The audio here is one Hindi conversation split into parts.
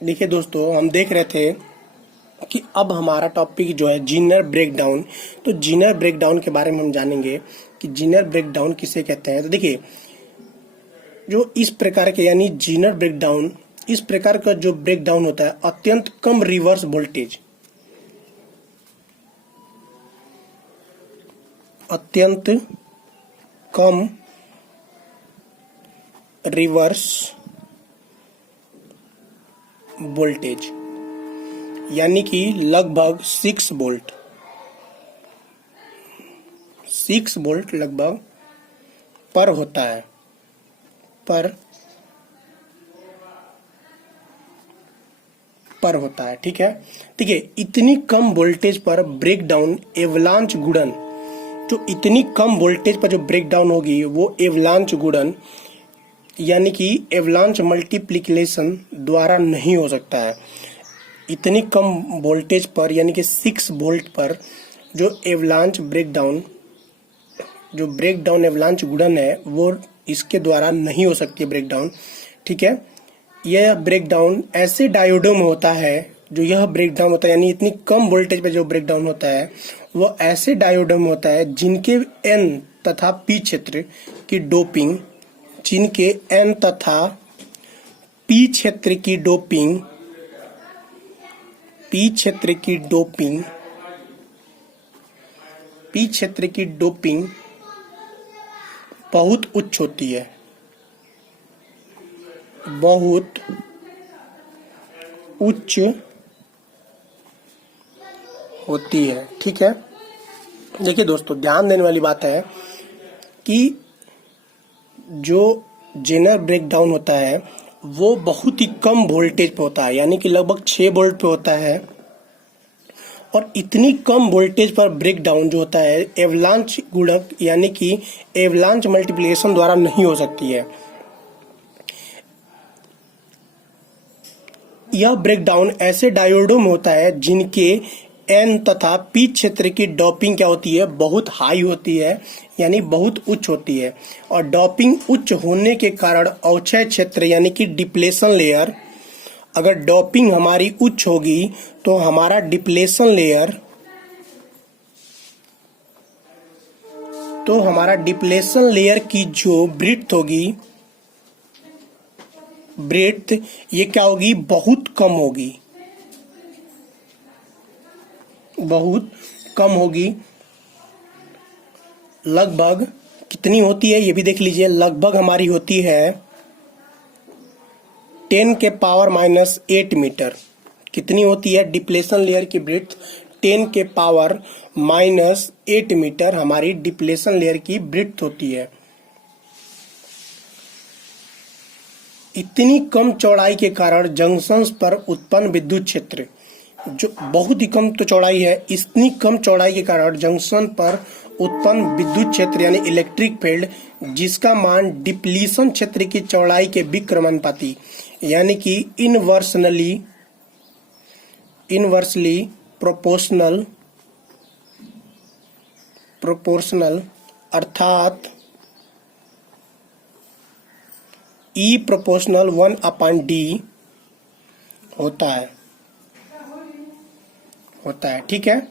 देखिए दोस्तों, हम देख रहे थे कि अब हमारा टॉपिक जो है जीनर ब्रेकडाउन। तो जीनर ब्रेकडाउन के बारे में हम जानेंगे कि जीनर ब्रेकडाउन किसे कहते हैं। तो देखिए, जो इस प्रकार के यानी जीनर ब्रेकडाउन, इस प्रकार का जो ब्रेकडाउन होता है अत्यंत कम रिवर्स वोल्टेज, अत्यंत कम रिवर्स वोल्टेज यानी कि लगभग 6 वोल्ट लगभग पर होता है, पर होता है। ठीक है, ठीक है। इतनी कम वोल्टेज पर ब्रेकडाउन एवलांच गुणन, जो इतनी कम वोल्टेज पर जो ब्रेकडाउन होगी वो एवलांच गुणन यानी कि एवलांच मल्टीप्लिकेशन द्वारा नहीं हो सकता है। इतनी कम वोल्टेज पर यानी कि 6 वोल्ट पर जो एवलांच ब्रेकडाउन, जो ब्रेकडाउन एवलांच गुणन है वो इसके द्वारा नहीं हो सकती है ब्रेकडाउन। ठीक है, यह ब्रेकडाउन ऐसे डायोडों में होता है, जो यह ब्रेकडाउन होता है यानी इतनी कम वोल्टेज पर जो ब्रेकडाउन होता है वो ऐसे डायोडों में होता है जिनके एन तथा पी क्षेत्र की डोपिंग, जिनके एन तथा पी क्षेत्र की डोपिंग, पी क्षेत्र की डोपिंग बहुत उच्च होती है, बहुत उच्च होती है। ठीक है, देखिए दोस्तों, ध्यान देने वाली बात है कि जो जेनर ब्रेकडाउन होता है वो बहुत ही कम वोल्टेज पे होता है, यानी कि लगभग 6 वोल्ट पे होता है। और इतनी कम वोल्टेज पर ब्रेकडाउन जो होता है एवलांच गुणक यानी कि एवलांच मल्टीप्लिकेशन द्वारा नहीं हो सकती है। यह ब्रेकडाउन ऐसे डायोडों में होता है जिनके एन तथा पी क्षेत्र की डोपिंग क्या होती है, बहुत हाई होती है, यानी बहुत उच्च होती है। और डोपिंग उच्च होने के कारण अवक्षय क्षेत्र यानी कि डिप्लेशन लेयर, अगर डोपिंग हमारी उच्च होगी तो हमारा डिप्लेशन लेयर की जो ब्रीथ होगी, ब्रेथ ये क्या होगी, बहुत कम होगी, बहुत कम होगी। लगभग कितनी होती है ये भी देख लीजिए, लगभग हमारी होती है 10⁻⁻8 मीटर। कितनी होती है डिप्लेशन लेयर की ब्रेथ, 10⁻⁻8 मीटर हमारी डिप्लेशन लेयर की ब्रेथ होती है। इतनी कम चौड़ाई के कारण जंक्शंस पर उत्पन्न विद्युत क्षेत्र, जो बहुत ही कम तो चौड़ाई है, इतनी कम चौड़ाई के कारण जंक्शन पर उत्पन्न विद्युत क्षेत्र यानी इलेक्ट्रिक फील्ड, जिसका मान डिप्लीशन क्षेत्र की चौड़ाई के विक्रमानुपाती यानी कि इनवर्सली प्रोपोर्शनल अर्थात E प्रोपोर्शनल 1/D होता है। ठीक है,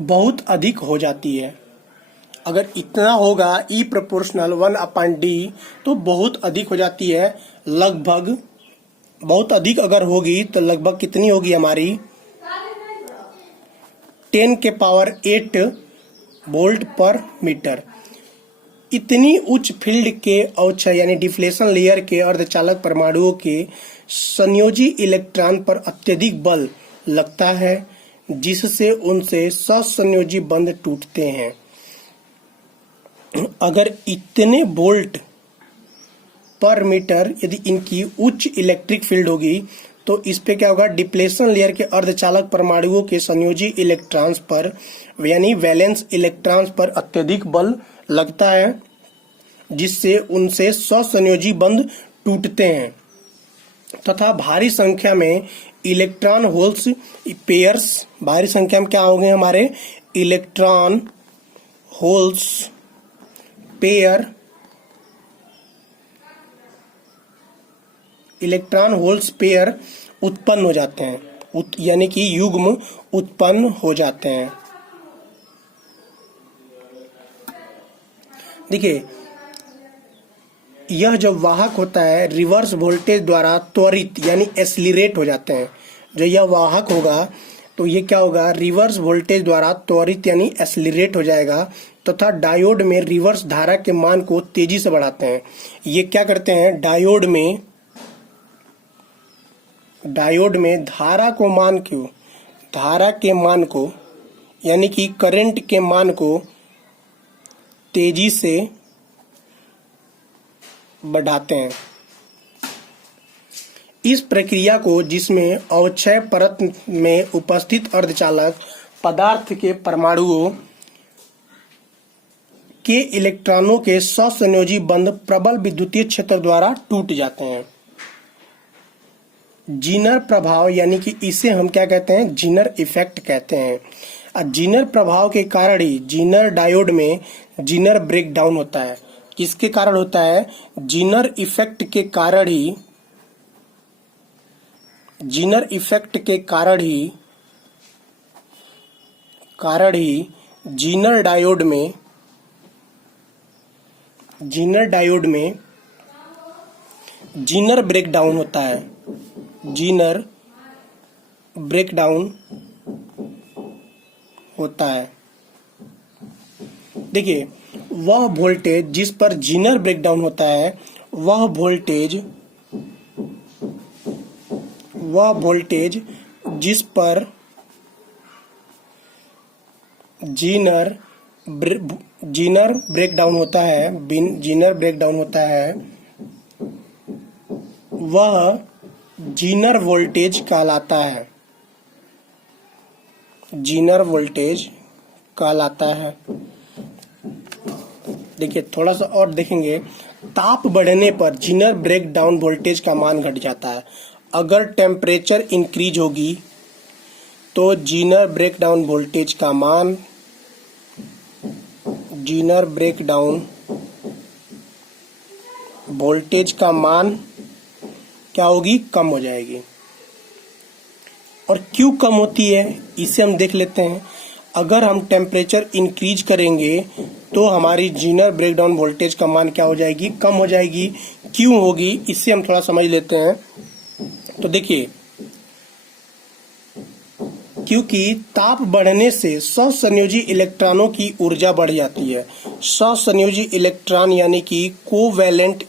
बहुत अधिक हो जाती है। अगर इतना होगा E प्रोपोर्शनल 1/D तो बहुत अधिक हो जाती है। लगभग बहुत अधिक अगर होगी तो लगभग कितनी होगी हमारी 10⁸ वोल्ट पर मीटर। इतनी उच्च फील्ड के अवक्षय यानी डिफ्लेशन लेयर के अर्धचालक परमाणुओं के संयोजी इलेक्ट्रॉन पर अत्यधिक बल लगता है, जिससे उनसे ससंयोजी बंध टूटते हैं। अगर इतने वोल्ट पर मीटर यदि इनकी उच्च इलेक्ट्रिक फील्ड होगी तो इस पे क्या होगा, डिप्लेशन लेयर के अर्धचालक परमाणुओं के संयोजी इलेक्ट्रॉन्स पर यानी वैलेंस इलेक्ट्रॉन्स पर अत्यधिक बल लगता है, जिससे उनसे ससंयोजी बंध टूटते हैं तथा भारी संख्या में इलेक्ट्रॉन होल्स पेयर्स, भारी संख्या में क्या होंगे हमारे electron holes pair electron holes pair उत्पन्न हो जाते हैं, यानी कि युग्म उत्पन्न हो जाते हैं। देखिए, यह जब वाहक होता है रिवर्स वोल्टेज द्वारा त्वरित यानी एक्सीलरेट हो जाते हैं। जो यह वाहक होगा तो ये क्या होगा, रिवर्स वोल्टेज द्वारा त्वरित यानी एक्सीलरेट हो जाएगा तथा डायोड में रिवर्स धारा के मान को तेजी से बढ़ाते हैं। ये क्या करते हैं, डायोड में धारा के मान को यानी कि करंट के मान को तेजी से बढ़ाते हैं। इस प्रक्रिया को, जिसमें अवक्षय परत में उपस्थित अर्धचालक पदार्थ के परमाणुओं के इलेक्ट्रॉनों के सहसंयोजी बंध प्रबल विद्युतीय क्षेत्र द्वारा टूट जाते हैं। जीनर प्रभाव यानी कि इसे हम क्या कहते हैं, जीनर इफेक्ट कहते हैं। जीनर प्रभाव के कारण ही जीनर डायोड में जीनर ब्रेकडाउन होता है। किसके कारण होता है, जीनर इफेक्ट के कारण ही जीनर डायोड में जीनर ब्रेकडाउन होता है। जीनर ब्रेकडाउन होता है। देखिए, वह वोल्टेज जिस पर जीनर ब्रेकडाउन होता है वह वोल्टेज जिस पर जीनर ब्रेकडाउन होता है वह जीनर वोल्टेज कहलाता है। देखिए, थोड़ा सा और देखेंगे, ताप बढ़ने पर जीनर ब्रेकडाउन वोल्टेज का मान घट जाता है। अगर टेम्परेचर इंक्रीज होगी तो जीनर ब्रेकडाउन वोल्टेज का मान क्या होगी, कम हो जाएगी। और क्यों कम होती है इसे हम देख लेते हैं। अगर हम टेम्परेचर इंक्रीज करेंगे तो हमारी जीनर ब्रेकडाउन वोल्टेज का मान क्या हो जाएगी, कम हो जाएगी। क्यों होगी इससे हम थोड़ा समझ लेते हैं। तो देखिए, क्योंकि ताप बढ़ने से सहसंयोजी इलेक्ट्रॉनों की ऊर्जा बढ़ जाती है। सहसंयोजी इलेक्ट्रॉन यानी कि कोवैलेंट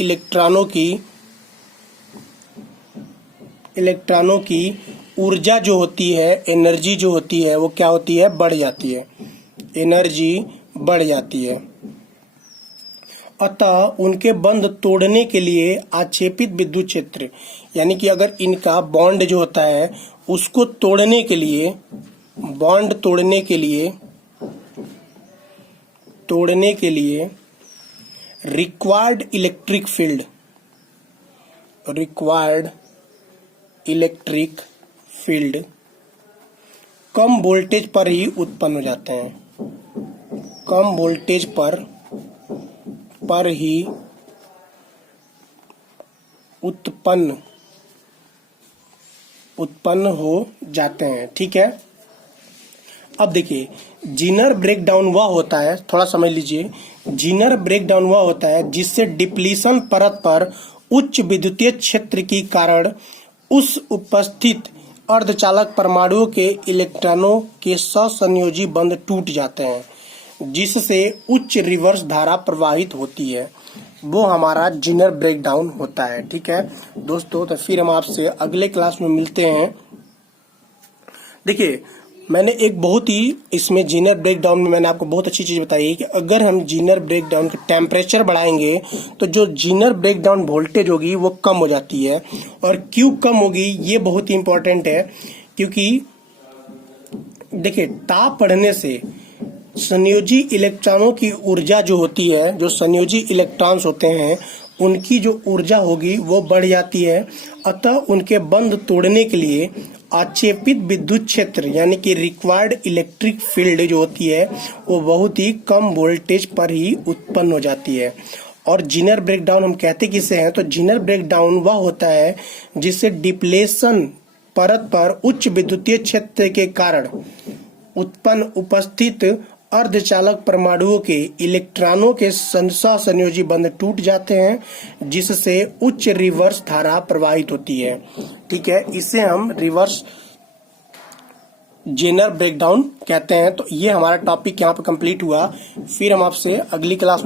इलेक्ट्रॉनों की ऊर्जा जो होती है, एनर्जी जो होती है, वो क्या होती है, बढ़ जाती है। एनर्जी बढ़ जाती है। अतः उनके बंध तोड़ने के लिए आक्षेपित विद्युत क्षेत्र यानी कि अगर इनका बॉन्ड जो होता है उसको तोड़ने के लिए रिक्वायर्ड इलेक्ट्रिक फील्ड कम वोल्टेज पर ही उत्पन्न हो जाते हैं। कम वोल्टेज पर ही उत्पन्न हो जाते हैं। ठीक है। अब देखिए, जीनर ब्रेकडाउन वह होता है, थोड़ा समझ लीजिए, जीनर ब्रेकडाउन वह होता है जिससे डिप्लीशन परत पर उच्च विद्युतीय क्षेत्र के कारण उस उपस्थित अर्धचालक परमाणुओं के इलेक्ट्रॉनों के सहसंयोजी बंध टूट जाते हैं, जिससे उच्च रिवर्स धारा प्रवाहित होती है। वो हमारा जीनर ब्रेकडाउन होता है। ठीक है दोस्तों, तो फिर हम आपसे अगले क्लास में मिलते हैं। देखिए, मैंने एक बहुत ही इसमें जीनर ब्रेकडाउन में मैंने आपको बहुत अच्छी चीज़ बताई है कि अगर हम जीनर ब्रेकडाउन का टेम्परेचर बढ़ाएंगे तो जो जीनर ब्रेकडाउन वोल्टेज होगी वो कम हो जाती है। और क्यों कम होगी ये बहुत ही इम्पोर्टेंट है, क्योंकि देखिए, ताप बढ़ने से संयोजी इलेक्ट्रॉनों की ऊर्जा जो होती है, जो संयोजी इलेक्ट्रॉन्स होते हैं उनकी जो ऊर्जा होगी वो बढ़ जाती है। अतः उनके बंध तोड़ने के लिए आक्षेपित विद्युत क्षेत्र यानी कि रिक्वायर्ड इलेक्ट्रिक फील्ड जो होती है वो बहुत ही कम वोल्टेज पर ही उत्पन्न हो जाती है। और जीनर ब्रेकडाउन हम कहते किसे हैं, तो जीनर ब्रेकडाउन वह होता है जिससे डिप्लेशन परत पर उच्च विद्युतीय क्षेत्र के कारण उत्पन्न उपस्थित अर्धचालक परमाणुओं के इलेक्ट्रॉनों के सहसंयोजी बंध टूट जाते हैं, जिससे उच्च रिवर्स धारा प्रवाहित होती है। ठीक है, इसे हम रिवर्स जेनर ब्रेकडाउन कहते हैं। तो ये हमारा टॉपिक यहाँ पे कंप्लीट हुआ। फिर हम आपसे अगली क्लास